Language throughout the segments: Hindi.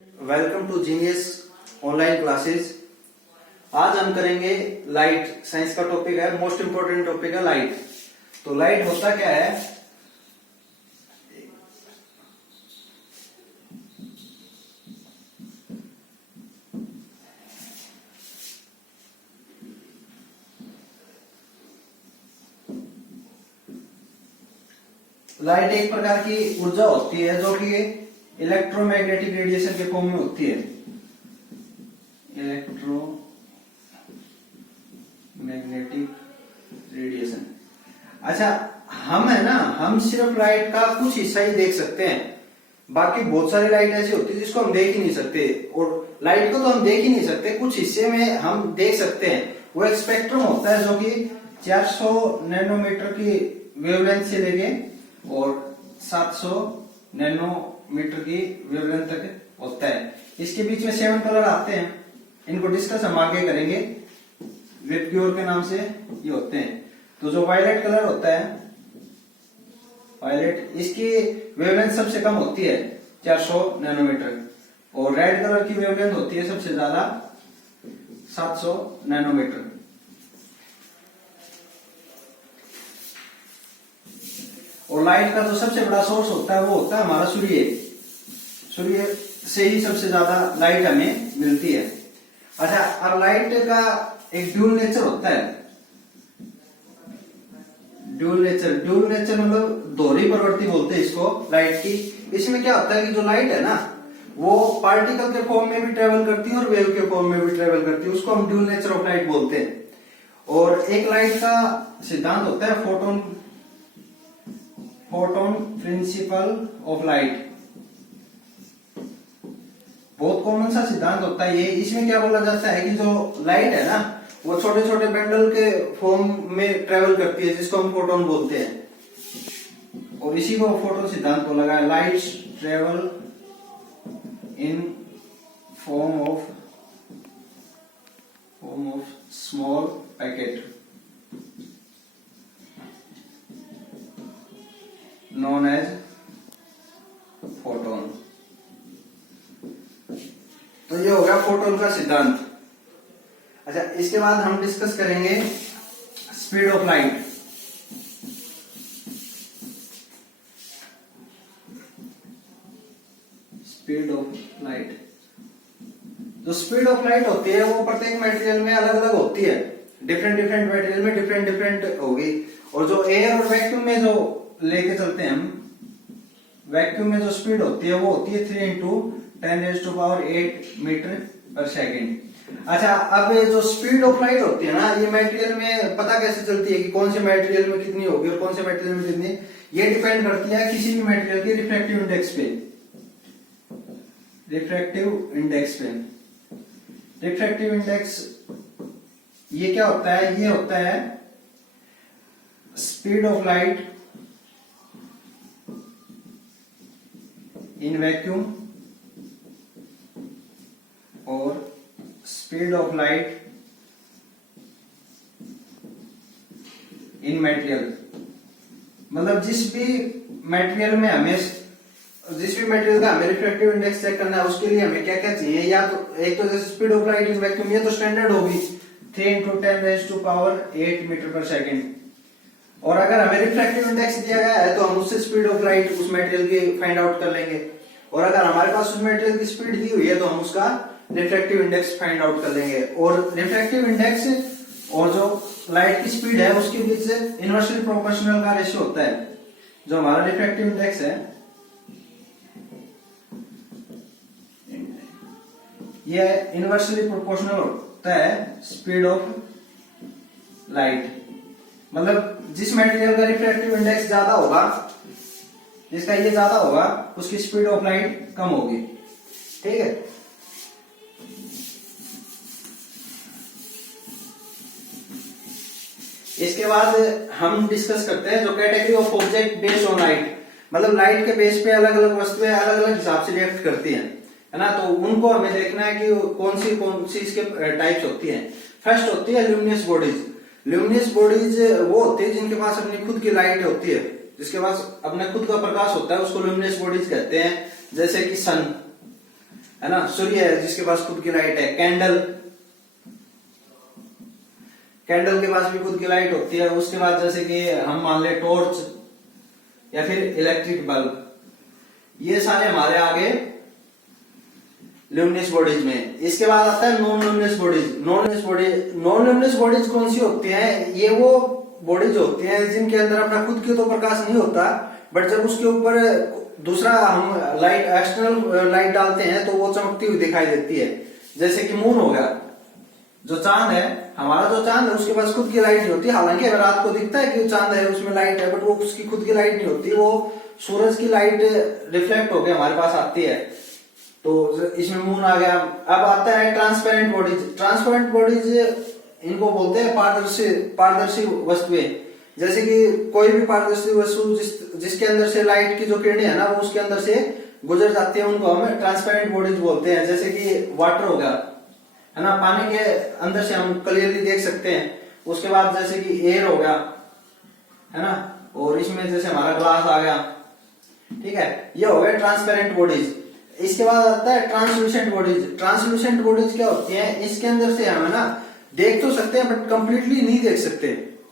Welcome to Genius online classes. आज हम करेंगे लाइट। साइंस का टॉपिक है, मोस्ट इंपोर्टेंट टॉपिक है लाइट। तो लाइट होता क्या है? लाइट एक प्रकार की ऊर्जा होती है जो कि इलेक्ट्रोमैग्नेटिक रेडिएशन के फॉर्म में होती है। Electromagnetic radiation. अच्छा, हम है ना, हम सिर्फ लाइट का कुछ हिस्सा ही देख सकते हैं। बाकी बहुत सारी लाइट ऐसी होती है जिसको हम देख ही नहीं सकते, और लाइट को तो हम देख ही नहीं सकते, कुछ हिस्से में हम देख सकते हैं। वो एक स्पेक्ट्रम होता है जो कि 400 नैनोमीटर की वेवलेंथ से लेके और 700 नैनोमीटर की वेवलेंथ तक होता है। इसके बीच में 7 कलर आते हैं, इनको डिस्कस हम आगे करेंगे। वेबक्यूर के नाम से ये होते हैं। तो जो वायलेट कलर होता है, वायलेट, इसकी वेवलेंथ सबसे कम होती है 400 नैनोमीटर, और रेड कलर की वेवलेंथ होती है सबसे ज्यादा 700 नैनोमीटर। और लाइट का जो सबसे बड़ा सोर्स होता है वो होता है हमारा सूर्य। सूर्य से ही सबसे ज्यादा लाइट हमें मिलती है। अच्छा, अब लाइट का एक ड्यूल नेचर होता है। ड्यूल नेचर मतलब दोहरी प्रवृत्ति बोलते हैं इसको लाइट की। इसमें क्या होता है कि जो लाइट है ना, वो पार्टिकल के फॉर्म में भी ट्रेवल करती है और वेव के फॉर्म में भी ट्रेवल करती है। उसको हम ड्यूल नेचर ऑफ लाइट बोलते हैं। और एक लाइट का सिद्धांत होता है फोटोन प्रिंसिपल ऑफ लाइट। बहुत कॉमन सा सिद्धांत होता है ये। इसमें क्या बोला जाता है कि जो लाइट है ना, वो छोटे छोटे बैंडल के फॉर्म में ट्रेवल करती है, जिसको हम फोटोन बोलते हैं। और इसी को फोटोन सिद्धांत को लगा है। Light travel in form of small packet known as photon. तो ये हो गया फोटोन का सिद्धांत। अच्छा, इसके बाद हम डिस्कस करेंगे speed of light. Speed of light, जो स्पीड ऑफ लाइट होती है वो प्रत्येक मटेरियल में अलग अलग होती है। डिफरेंट मटेरियल में डिफरेंट होगी। और जो एयर और वैक्यूम में जो लेके चलते हैं हम, वैक्यूम में जो स्पीड होती है वो होती है 3 × 10⁸ मीटर पर सेकेंड। अच्छा, अब जो स्पीड ऑफ लाइट होती है ना, ये मटेरियल में पता कैसे चलती है कि कौन से मटेरियल में कितनी होगी और कौन से मटेरियल में कितनी? ये डिपेंड करती है किसी भी मटेरियल के रिफ्रैक्टिव इंडेक्स पे। रिफ्रैक्टिव इंडेक्स ये क्या होता है? ये होता है speed of light in vacuum और speed of light in material. मतलब जिस भी मटेरियल का हमें रिफ्रैक्टिव इंडेक्स चेक करना है, उसके लिए हमें क्या क्या चाहिए? या तो एक तो जैसे speed of light in vacuum, ये तो स्टैंडर्ड होगी 3 × 10⁸ मीटर पर सेकेंड। और अगर हमें रिफ्रैक्टिव इंडेक्स दिया गया है तो हम उससे स्पीड ऑफ लाइट उस मटेरियल की फाइंड आउट कर लेंगे। और अगर हमारे पास उस मटेरियल की स्पीड दी हुई है तो हम उसका रिफ्रैक्टिव इंडेक्स फाइंड आउट कर लेंगे। और रिफ्रैक्टिव इंडेक्स और जो लाइट की स्पीड है उसके बीच इनवर्सली प्रोपोर्शनल का रेशियो होता है। जो हमारा रिफ्रैक्टिव इंडेक्स है, यह इनवर्सली प्रोपोर्शनल होता है स्पीड ऑफ लाइट। मतलब जिस मटेरियल का रिफ्रैक्टिव इंडेक्स ज्यादा होगा, जिसका ये ज्यादा होगा, उसकी स्पीड ऑफ लाइट कम होगी। ठीक है। इसके बाद हम डिस्कस करते हैं जो category of object based on light. मतलब लाइट के बेस पे अलग अलग वस्तुएं अलग अलग हिसाब से रिएक्ट करती हैं, है ना। तो उनको हमें देखना है कि कौन सी इसके टाइप्स होती हैं। फर्स्ट होती है ल्यूमिनस बॉडीज। ल्यूमिनस बॉडीज वो होती है जिनके पास अपनी खुद की लाइट होती है, जिसके पास अपना खुद का प्रकाश होता है, उसको ल्यूमिनस बॉडीज कहते हैं। जैसे कि सन, है ना, सूर्य है जिसके पास खुद की लाइट है, कैंडल, कैंडल के पास भी खुद की लाइट होती है। उसके बाद जैसे कि हम मान ले टॉर्च या फिर इलेक्ट्रिक बल्ब, ये सारे हमारे आगे ल्यूमिनस बॉडीज में। इसके बाद आता है non luminous bodies. Non luminous bodies कौन सी होती हैं? ये वो बॉडीज होती हैं जिनके अंदर अपना खुद के तो प्रकाश नहीं होता, बट जब उसके ऊपर दूसरा हम लाइट, एक्सटर्नल लाइट डालते हैं तो वो चमकती हुई दिखाई देती है। जैसे कि मून हो गया, जो चांद है, हमारा जो चांद है उसके पास खुद की लाइट नहीं होती। हालांकि अगर रात को दिखता है कि चांद है उसमें लाइट है, बट वो उसकी खुद की लाइट नहीं होती, वो सूरज की लाइट रिफ्लेक्ट होकर हमारे पास आती है। तो इसमें मून आ गया। अब आता है ट्रांसपेरेंट बॉडीज। ट्रांसपेरेंट बॉडीज इनको बोलते हैं पारदर्शी वस्तुएं। जैसे कि कोई भी पारदर्शी वस्तु जिसके अंदर से लाइट की जो किरणें है ना वो उसके अंदर से गुजर जाती है, उनको हम ट्रांसपेरेंट बॉडीज बोलते हैं। जैसे कि वाटर हो गया, है ना, पानी के अंदर से हम क्लियरली देख सकते हैं। उसके बाद जैसे कि एयर हो गया, है ना, और इसमें जैसे हमारा ग्लास आ गया, ठीक है, ये हो गया ट्रांसपेरेंट बॉडीज। इसके बाद आता है ट्रांसलूसेंट बॉडीज। ट्रांसलूसेंट बॉडीज क्या होती हैं? इसके अंदर से हम, है ना, देख तो सकते हैं बट कंप्लीटली नहीं देख सकते,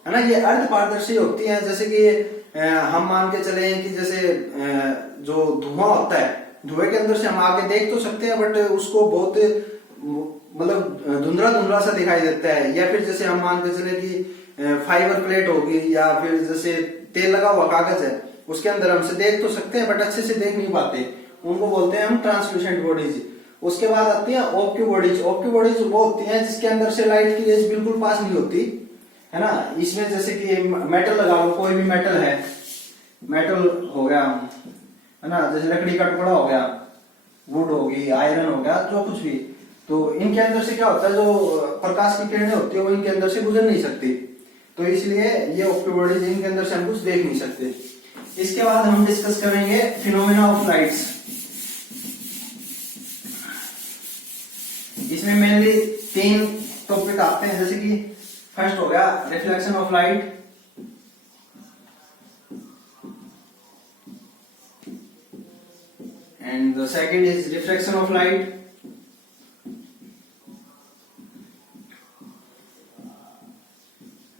है ना, ये अर्ध पारदर्शी होती हैं। जैसे कि हम मान के चले कि जैसे जो धुआं होता है, धुएं के अंदर से हम आगे देख तो सकते हैं बट उसको बहुत मतलब धुंधला धुंधला सा दिखाई देता है। या फिर जैसे हम मान के चले कि फाइबर प्लेट होगी या फिर जैसे तेल लगा हुआ कागज है, उसके अंदर हमसे देख तो सकते हैं बट अच्छे से देख नहीं पाते, उनको बोलते हैं हम ट्रांसलूसेंट बॉडीज। उसके बाद आती है ऑप्टिक बॉडीज। ऑप्टिक बॉडीज वो होती हैं जिसके अंदर से लाइट की रेज बिल्कुल पास नहीं होती, है ना। इसमें जैसे कि मेटल लगा लो, कोई भी मेटल है, मेटल हो गया, है ना, जैसे लकड़ी का टुकड़ा हो गया, वुड होगी, आयरन हो गया, जो कुछ भी, तो इनके अंदर से क्या होता है, जो प्रकाश की किरणें होती है वो इनके अंदर से गुजर नहीं सकती, तो इसलिए ये ऑप्टिक बॉडीज, इनके अंदर से हम कुछ देख नहीं सकते। इसके बाद हम डिस्कस करेंगे फिनोमेना ऑफ लाइट्स। इसमें मेनली 3 टॉपिक आते हैं। जैसे कि फर्स्ट हो गया reflection of light, and the second is reflection of light,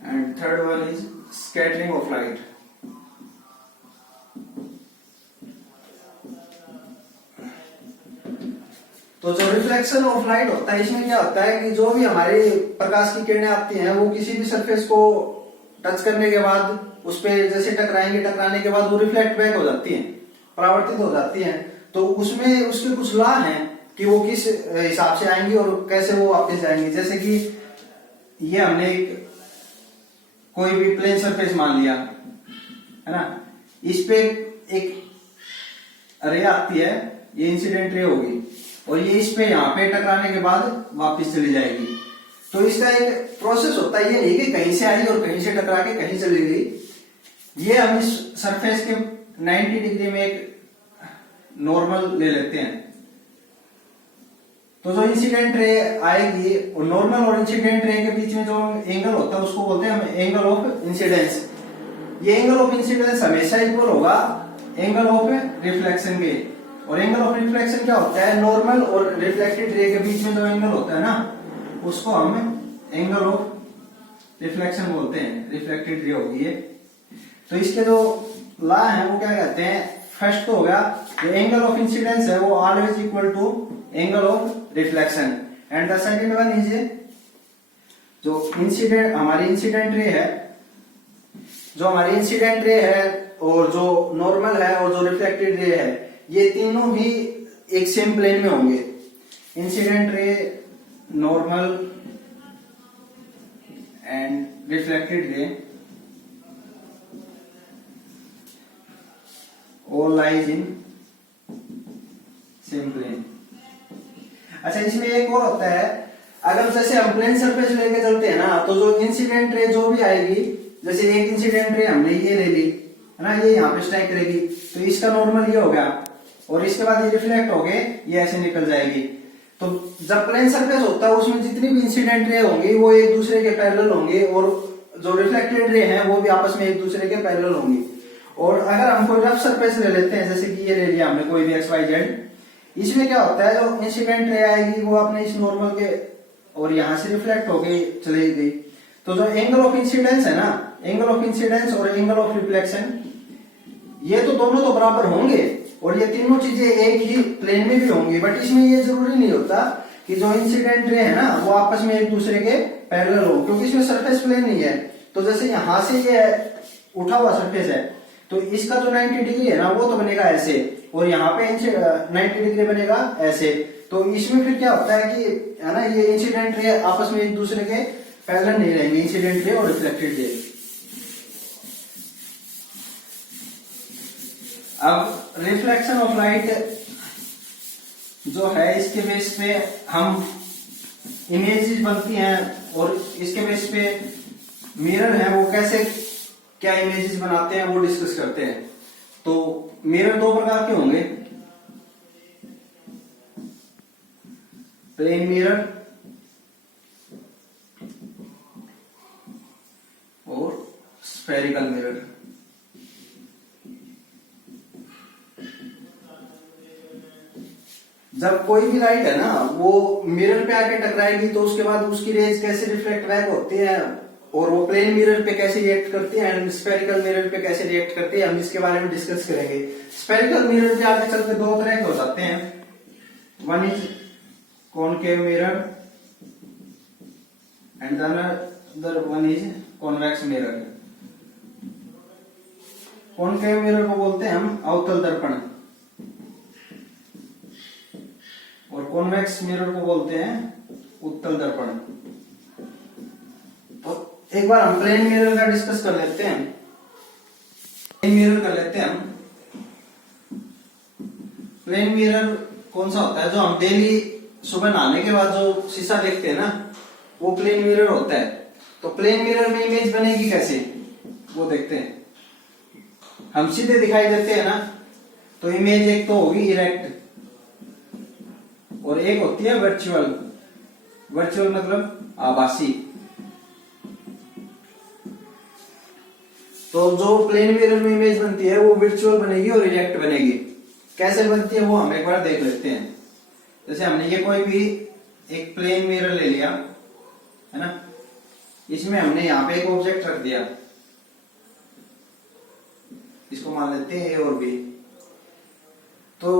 and third one is scattering of light. तो जो रिफ्लेक्शन ऑफ लाइट होता है, इसमें क्या होता है कि जो भी हमारी प्रकाश की किरणें आती हैं वो किसी भी सरफेस को टच करने के बाद उस पर जैसे टकराएंगे, टकराने के बाद वो रिफ्लेक्ट बैक हो जाती हैं, परावर्तित हो जाती हैं। तो उसमें उसके कुछ लॉ हैं कि वो किस हिसाब से आएंगी और कैसे वो वापस जाएंगी। जैसे कि ये हमने कोई भी प्लेन सरफेस मान लिया, है ना, इस पे एक रे आती है, ये इंसिडेंट रे होगी, और ये इस पे यहाँ पे टकराने के बाद वापस चली जाएगी। तो इसका एक प्रोसेस होता है, ये नहीं कि कहीं से आई और कहीं से टकरा के कहीं चली गई। ये हम इस सरफेस के 90 डिग्री में एक नॉर्मल ले लेते हैं। तो जो इंसिडेंट रे आएगी, नॉर्मल और इंसिडेंट रे के बीच में जो एंगल होता है उसको बोलते हैं हम एंगल ऑफ इंसिडेंस। ये एंगल ऑफ इंसिडेंस हमेशा इक्वल होगा एंगल ऑफ रिफ्लेक्शन के। और एंगल ऑफ रिफ्लेक्शन क्या होता है? नॉर्मल और रिफ्लेक्टेड रे के बीच में जो एंगल होता है ना, उसको हम एंगल ऑफ रिफ्लेक्शन बोलते हैं। रिफ्लेक्टेड रे होगी ये। तो इसके जो लॉ है वो क्या कहते हैं? फर्स्ट तो हो गया जो एंगल ऑफ इंसिडेंस है वो always equal to angle of reflection, and the second one is जो इंसिडेंट हमारी इंसिडेंट रे है, जो हमारी इंसिडेंट रे है और जो नॉर्मल है और जो रिफ्लेक्टेड रे है, ये तीनों ही एक सेम प्लेन में होंगे। Incident ray, normal and reflected ray all lies in same plane। अच्छा, इसमें एक और होता है, अगर जैसे हम प्लेन सरफेस लेके चलते हैं ना, तो जो इंसिडेंट रे जो भी आएगी, जैसे एक इंसिडेंट रे हमने ये ले ली है ना, ये यहाँ पे स्ट्राइक करेगी, तो इसका नॉर्मल ये हो गया और इसके बाद ये रिफ्लेक्ट हो गए, ये ऐसे निकल जाएगी। तो जब प्लेन सरफेस होता है उसमें जितनी भी इंसिडेंट रे होंगी वो एक दूसरे के पैरेलल होंगे, और जो रिफ्लेक्टेड रे हैं वो भी आपस में एक दूसरे के पैरेलल होंगी। और अगर हम कोई रफ सरफेस ले लेते हैं, जैसे कि ये ले लिया हमने कोई भी XYZ, इसमें क्या होता है, जो इंसिडेंट रे आएगी वो अपने इस नॉर्मल के और यहाँ से रिफ्लेक्ट हो गई चली गई। तो जो एंगल ऑफ इंसिडेंस है ना, एंगल ऑफ इंसिडेंस और एंगल ऑफ रिफ्लेक्शन, ये तो दोनों तो बराबर होंगे और ये तीनों चीजें एक ही प्लेन में भी होंगी। बट इसमें ये जरूरी नहीं होता कि जो इंसिडेंट रे है ना वो आपस में एक दूसरे के पैरेलल हो, क्योंकि इसमें सरफेस प्लेन नहीं है। तो जैसे यहाँ से ये उठा हुआ सरफेस है, तो इसका जो 90 डिग्री है ना वो तो बनेगा ऐसे, और यहाँ पे 90 डिग्री बनेगा ऐसे। तो इसमें फिर क्या होता है कि है ना, ये इंसिडेंट रे आपस में एक दूसरे के पैरेलल नहीं रहेंगे, इंसिडेंट रे और रिफ्लेक्टेड रे। अब रिफ्लेक्शन ऑफ लाइट जो है, इसके बेस पे हम इमेजेस बनती हैं और इसके बेस पे मिरर है वो कैसे क्या इमेजेस बनाते हैं वो डिस्कस करते हैं। तो मिरर दो प्रकार के होंगे, प्लेन मिरर और स्फेरिकल मिरर। जब कोई भी लाइट है ना वो मिरर पे आके टकराएगी तो उसके बाद उसकी रेज कैसे रिफ्लेक्ट बैक होती है और वो प्लेन मिरर पे कैसे रिएक्ट करती है एंड स्फेरिकल मिरर पे कैसे रिएक्ट करती है, हम इसके बारे में डिस्कस करेंगे। स्फेरिकल मिरर के आगे चलते दो तरह के हो जाते हैं, one is concave mirror and another one is convex mirror. Concave mirror को बोलते हैं हम अवतल दर्पण और कॉन्वेक्स मिरर को बोलते हैं उत्तल दर्पण। तो एक बार हम प्लेन मिरर का डिस्कस कर लेते हैं। प्लेन मिरर कर लेते हैं हम। प्लेन मिरर कौन सा होता है, जो हम डेली सुबह नहाने के बाद जो शीशा देखते हैं ना वो प्लेन मिरर होता है। तो प्लेन मिरर में इमेज बनेगी कैसे वो देखते हैं। हम सीधे दिखाई देते हैं ना, तो इमेज एक तो होगी इरेक्ट और एक होती है वर्चुअल। वर्चुअल मतलब आभासी। तो जो प्लेन मिरर में इमेज बनती है वो वर्चुअल बनेगी और इरेक्ट बनेगी। कैसे बनती है वो हम एक बार देख लेते हैं। जैसे हमने ये कोई भी एक प्लेन मिरर ले लिया है ना, इसमें हमने यहाँ पे एक ऑब्जेक्ट रख दिया, इसको मान लेते हैं ए और बी। तो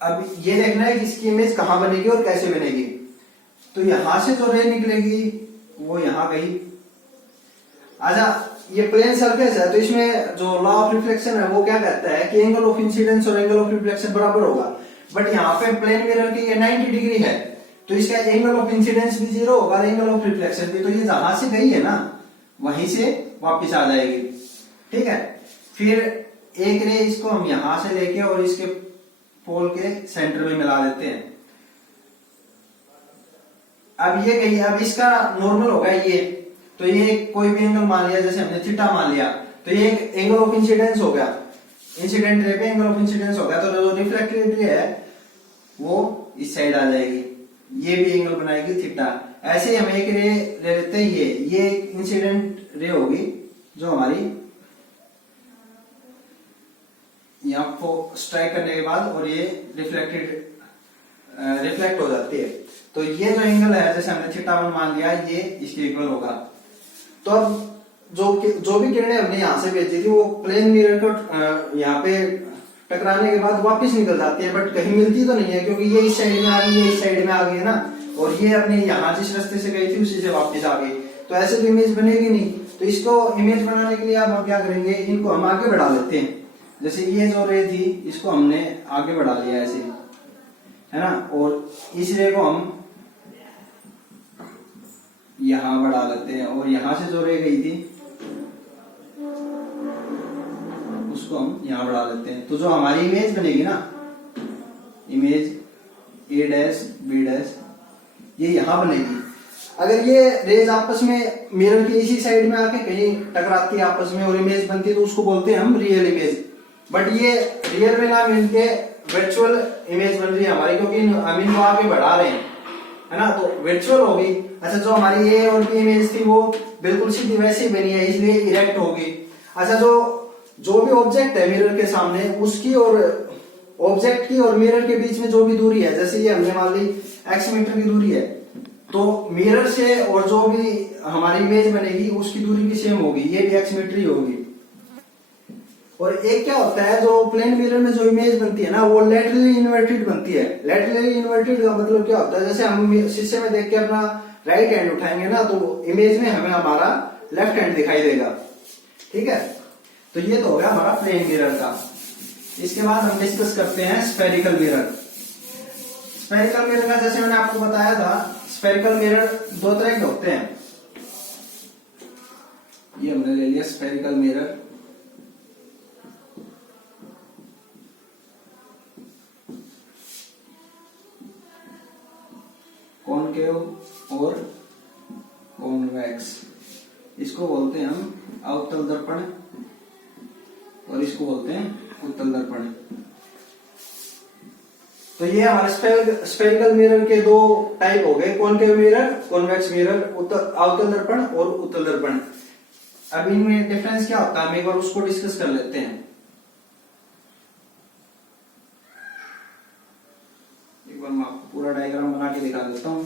अब ये देखना है कि इसकी इमेज कहां बनेगी और कैसे बनेगी। तो यहां से जो रे निकलेगी वो यहां गई। अच्छा, ये प्लेन सरफेस है तो इसमें जो लॉ ऑफ रिफ्लेक्शन है वो क्या कहता है कि एंगल ऑफ इंसिडेंस और एंगल ऑफ रिफ्लेक्शन बराबर होगा। बट यहाँ पे प्लेन मिरर की ये 90 डिग्री है तो इसका एंगल ऑफ इंसिडेंस भी 0 होगा, एंगल ऑफ रिफ्लेक्शन भी। तो ये जहां से गई है ना वहीं से वापिस आ जाएगी। ठीक है, फिर एक रे इसको हम यहां से लेके और इसके पोल के सेंटर में मिला देते हैं। अब ये गई, अब इसका नॉर्मल होगा ये, तो ये कोई भी एंगल मान लिया, जैसे हमने थीटा मान लिया, तो ये एंगल ऑफ इंसिडेंस हो गया, इंसिडेंट रे पे एंगल ऑफ इंसिडेंस हो गया। तो जो रिफ्लेक्टेड रे है वो इस साइड आ जाएगी, ये भी एंगल बनाएगी थीटा। ऐसे ही हम एक रे ले लेते हैं, ये इंसिडेंट रे होगी जो हमारी यहाँ को स्ट्राइक करने के बाद और ये रिफ्लेक्ट हो जाती है। तो ये जो एंगल है, जैसे हमने थीटा 1 मान लिया, ये इसके इक्वल होगा। तो अब जो भी किरणें हमने यहाँ से भेजी थी वो प्लेन मिरर को यहाँ पे टकराने के बाद वापस निकल जाती है, बट कहीं मिलती तो नहीं है क्योंकि ये इस साइड में आ गई, ये इस साइड में आ गई है ना, और ये अपने यहाँ जिस रास्ते से गई थी उसी से वापस आ गई। तो ऐसे तो इमेज बनेगी नहीं। तो इसको इमेज बनाने के लिए अब हम क्या करेंगे, इनको हम आगे बढ़ा लेते हैं। जैसे ये जो रे थी इसको हमने आगे बढ़ा लिया ऐसे, है ना, और इस रे को हम यहां बढ़ा लेते हैं और यहां से जो रे गई थी उसको हम यहां बढ़ा लेते हैं। तो जो हमारी इमेज बनेगी ना, image A dash B dash, ये यहां बनेगी। अगर ये रेज आपस में मिरर की इसी साइड में आके कहीं टकराती है आपस में और इमेज बनती है तो उसको बोलते हैं हम रियल इमेज। बट ये रियल में ना मिलके वर्चुअल इमेज बन रही है हमारी, क्योंकि हम इनको आगे बढ़ा रहे हैं, है ना, तो वर्चुअल होगी। अच्छा, जो हमारी ए और बी इमेज थी वो बिल्कुल सीधी वैसी बनी है, इसलिए इरेक्ट होगी। अच्छा, जो भी ऑब्जेक्ट है मिरर के सामने उसकी और ऑब्जेक्ट की और मिरर के बीच में जो भी दूरी है, जैसे ये हमने मान ली x मीटर की दूरी है, तो मिरर से और जो भी हमारी इमेज बनेगी उसकी दूरी भी सेम होगी, ये भी x मीटर ही होगी। और एक क्या होता है, जो प्लेन मिरर में जो इमेज बनती है ना, वो लैटरली इन्वर्टेड बनती है। लैटरली इन्वर्टेड का मतलब क्या होता है, जैसे हम शीशे में देख के अपना राइट हैंड उठाएंगे ना, तो इमेज में हमें हमारा लेफ्ट हैंड दिखाई देगा। ठीक है, तो ये तो हो गया हमारा प्लेन मिरर का। इसके बाद हम डिस्कस करते हैं स्फेरिकल मिरर। स्फेरिकल मिरर का जैसे मैंने आपको बताया था, स्फेरिकल मिरर दो तरह के होते हैं। ये हमने ले लिया स्फेरिकल मिरर। कॉनकेव और कॉन्वेक्स, इसको बोलते हैं हम अवतल दर्पण और इसको बोलते हैं उत्तल दर्पण। तो ये हमारे स्फेरिकल मिरर के दो टाइप हो गए, कॉनकेव मिरर, कॉन्वेक्स मिरर, अवतल दर्पण और उत्तल दर्पण। अब इनमें डिफरेंस क्या होता है, हम एक बार उसको डिस्कस कर लेते हैं। एक बार मैं आपको पूरा डायग्राम बना के दिखा देता हूं।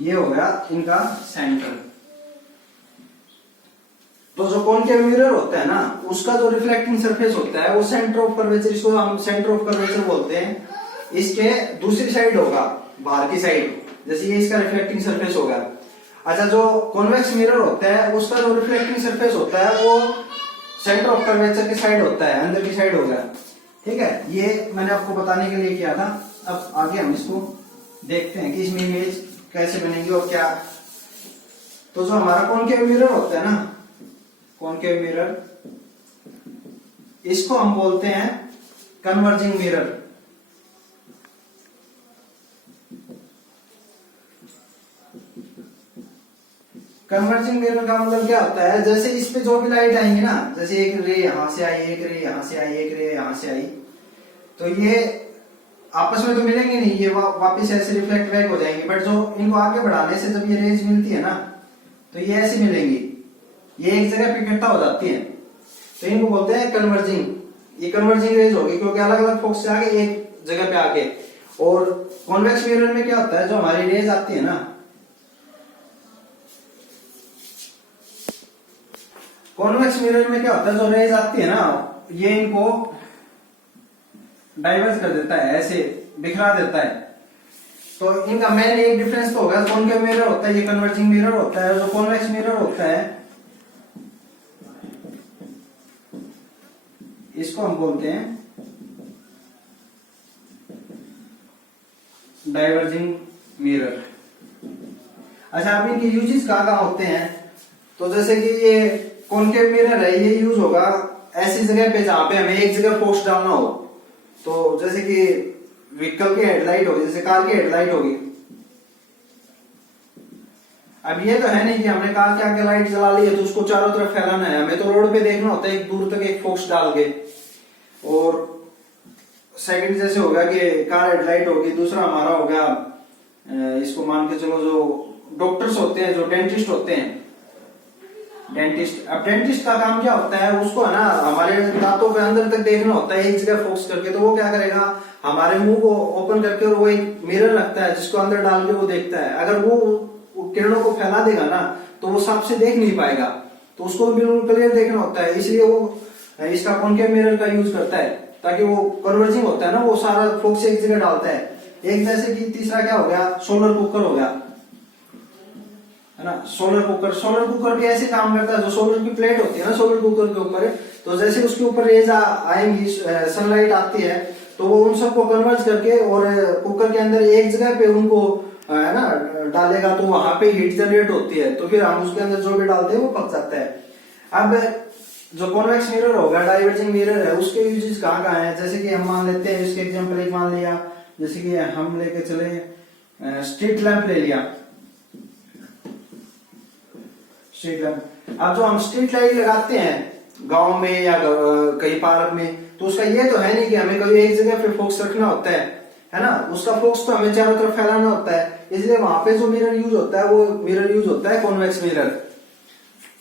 ये हो गया इनका सेंटर। तो जो कॉनकेव मिरर होता है ना, उसका जो रिफ्लेक्टिंग सरफेस होता है वो सेंटर ऑफ कर्वेचर, इसको हम सेंटर ऑफ कर्वेचर बोलते हैं। इसके दूसरी साइड होगा, बाहर की साइड, जैसे ये इसका रिफ्लेक्टिंग सरफेस होगा। अच्छा, जो कॉन्वेक्स मिरर होता है उसका जो रिफ्लेक्टिंग सरफेस होता है वो सेंटर ऑफ कर्वेचर की साइड होता है, अंदर की साइड होगा। ठीक है, ये मैंने आपको बताने के लिए किया था। अब आगे हम इसको देखते हैं कि इसमें इमेज कैसे बनेगी और क्या। तो जो हमारा कॉनकेव मिरर होता है ना, कॉनकेव मिरर, इसको हम बोलते हैं कन्वर्जिंग मिरर। कन्वर्जिंग मिरर का मतलब क्या होता है, जैसे इस पे जो भी लाइट आएंगी ना, जैसे एक रे यहां से आई, एक रे यहां से आई, एक रे यहां से आई, तो ये आपस में तो मिलेंगे नहीं, ये वापस ऐसे रिफ्लेक्ट बैक हो जाएंगे। बट जो इनको आगे बढ़ाने से जब ये रेज मिलती है ना, तो ये ऐसे मिलेंगी, ये एक जगह पे इकट्ठा हो जाती हैं, तो इनको बोलते हैं कन्वर्जिंग। ये कन्वर्जिंग रेज होगी क्योंकि अलग अलग फोकस से आगे एक जगह पे आके। और कॉन्वेक्स मिरर में क्या होता है, जो हमारी रेज आती है ना, कॉन्वेक्स मिरर में क्या होता है, जो रेज आती है ना, ये इनको डाइवर्स कर देता है, ऐसे बिखरा देता है। तो इनका मेन एक डिफरेंस तो होगा, कॉनकेव मिरर होता है, ये कन्वर्जिंग मिरर होता है। जो कॉन्वेक्स मिरर होता है इसको हम बोलते हैं डाइवर्जिंग मिरर। अच्छा, अब इनके यूजेस कहाँ कहाँ होते हैं, तो जैसे कि ये कॉनकेव मिरर है, ये यूज होगा ऐसी जगह पे जहां पे हमें एक जगह फोकस डालना हो। तो जैसे कि व्हीकल की हेडलाइट होगी, जैसे कार की हेडलाइट होगी। अब ये तो है नहीं कि हमने कार के आगे लाइट जला ली है तो उसको चारों तरफ फैलाना है, हमें तो रोड पे देखना होता है एक दूर तक एक फोकस डाल के। और सेकंड जैसे होगा कि कार हेडलाइट होगी, दूसरा हमारा हो गया, इसको मान के चलो जो डॉक्टर्स होते हैं, जो डेंटिस्ट होते हैं, डेंटिस्ट। अब डेंटिस्ट का काम क्या होता है, उसको है ना हमारे दांतों के अंदर तक देखना होता है एक जगह फोकस करके। तो वो क्या करेगा, हमारे मुंह को ओपन करके, और वो एक मिरर रखता है जिसको अंदर डाल के वो देखता है। अगर वो किरणों को फैला देगा ना, तो वो साफ से देख नहीं पाएगा, तो उसको बिल्कुल क्लियर देखना होता है। इसलिए वो इसका कॉनकेव मिरर का यूज करता है, ताकि वो कन्वर्जिंग होता है ना, वो सारा फोकस एक जगह डालता है। एक जैसे कि तीसरा क्या हो गया, सोलर कुकर हो गया, है ना। सोलर कुकर भी ऐसे काम करता है, जो सोलर की प्लेट होती है ना सोलर कुकर के ऊपर, तो जैसे उसके ऊपर रेज आएंगी, सनलाइट आती है, तो वो उन सबको कन्वर्ट करके और कुकर के अंदर एक जगह पे उनको है ना डालेगा, तो वहां पे हीट जनरेट होती है, तो फिर हम उसके अंदर जो भी डालते हैं वो पक जाता है। अब जो कॉन्वेक्स मिरर होगा, डाइवर्जिंग मिरर है, उसके यूजेस कहाँ कहाँ है, जैसे कि हम मान लेते हैं, इसके एग्जाम्पल एक मान लिया, जैसे कि हम लेके चले स्ट्रीट लैंप ले लिया, स्ट्रीट लैंप। अब जो हम स्ट्रीट लाइट लगाते हैं गांव में या कहीं पार्क में, तो उसका ये तो है नहीं कि हमें कभी एक जगह पे फोकस रखना होता है ना, उसका फोकस तो हमें चारों तरफ फैलाना होता है, इसलिए वहां पे जो मिरर यूज होता है वो मिरर यूज होता है कॉन्वेक्स मिरर।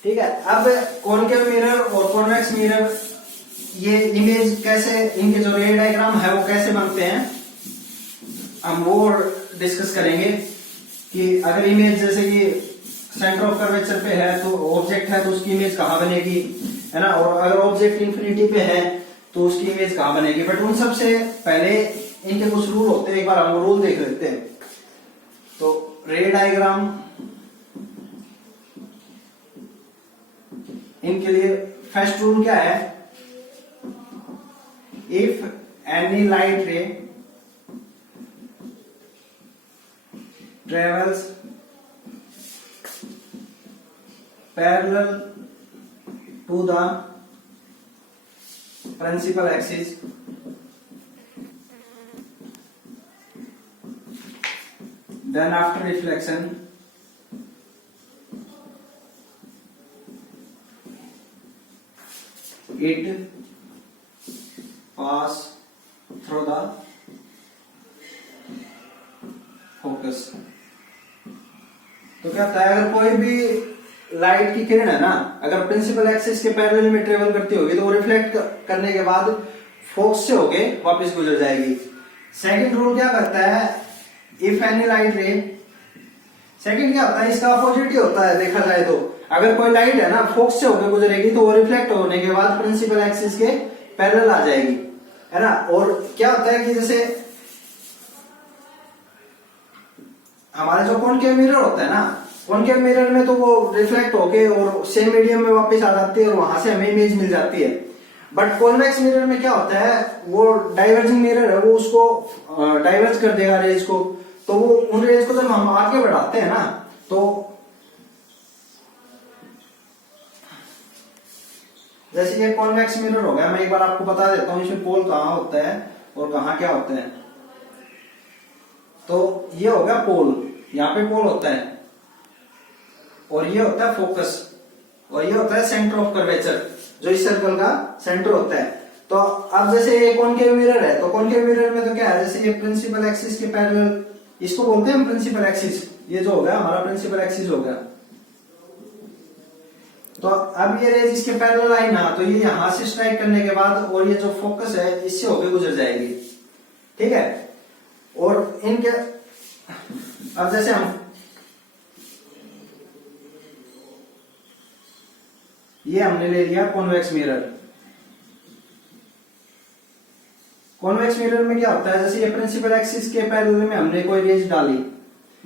ठीक है, अब कॉनकेव मिरर और कॉन्वेक्स मिरर, ये इमेज कैसे, इनके जो रे डायग्राम है वो कैसे बनते हैं हम वो डिस्कस करेंगे। कि अगर इमेज जैसे कि सेंटर ऑफ कर्वेचर पे है तो ऑब्जेक्ट है तो उसकी इमेज कहां बनेगी, है ना, और अगर ऑब्जेक्ट इंफिनिटी पे है तो उसकी इमेज कहां बनेगी। बट उन सब से पहले इनके कुछ रूल होते हैं, एक बार हम रूल देख लेते हैं। तो रे डायग्राम इनके लिए फर्स्ट रूल क्या है, इफ एनी लाइट रे travels parallel to the principal axis, then after reflection it pass through the focus। तो क्या होता है, अगर कोई भी लाइट की किरण है ना, अगर प्रिंसिपल एक्सिस के पैरेलल में ट्रेवल करती होगी तो वो रिफ्लेक्ट करने के बाद फोकस से होके वापस गुजर जाएगी। सेकंड रूल क्या करता है, इफ एनी लाइट रे, सेकंड क्या होता है, इसका अपोजिट ही होता है देखा जाए तो। अगर कोई लाइट है ना फोकस से होकर गुजरेगी तो वो रिफ्लेक्ट होने के बाद प्रिंसिपल एक्सिस के पैरेलल आ जाएगी, है ना। और क्या होता है कि जैसे हमारे जो कॉनकेव मिरर होता है ना, कॉनकेव मिरर में तो वो रिफ्लेक्ट होके और सेम मीडियम में वापस आ जाती है और वहां से हमें इमेज मिल जाती है। बट कॉन्वेक्स मिरर में क्या होता है, वो डाइवर्जिंग मिरर है, वो उसको डाइवर्ज कर देगा रेज को, तो वो उन रेज को जब हम आगे बढ़ाते हैं ना तो जैसे ये कॉन्वेक्स मिरर हो गया, मैं एक बार आपको बता देता हूँ इसमें पोल कहाँ होता है और कहाँ क्या होता है। तो ये हो गया पोल, यहाँ पे पोल होता है और ये होता है फोकस और ये होता है सेंटर ऑफ कर्वेचर जो इस सर्कल का सेंटर होता है। तो अब जैसे ये कॉनकेव मिरर है तो कॉनकेव मिरर में तो क्या है, जैसे ये प्रिंसिपल एक्सिस के पैरेलल, इसको बोलते हैं हम प्रिंसिपल एक्सिस, ये जो हो गया हमारा प्रिंसिपल एक्सिस हो गया। तो अब ये रेज इसके पैरेलल आई ना तो ये यहां से स्ट्राइक करने के बाद और ये जो फोकस है इससे होकर गुजर जाएगी। ठीक है, और इनके अब जैसे हम ये हमने ले लिया कॉन्वेक्स मिरर। कॉन्वेक्स मिरर में क्या होता है, जैसे ये प्रिंसिपल एक्सिस के पैरेलल में हमने कोई रेज डाली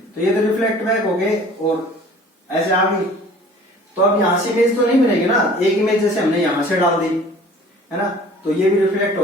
तो ये तो रिफ्लेक्ट बैक हो गए और ऐसे आ गई। तो अब यहां से इमेज तो नहीं बनेगी ना, एक इमेज जैसे हमने यहां से डाल दी है ना, तो ये भी रिफ्लेक्ट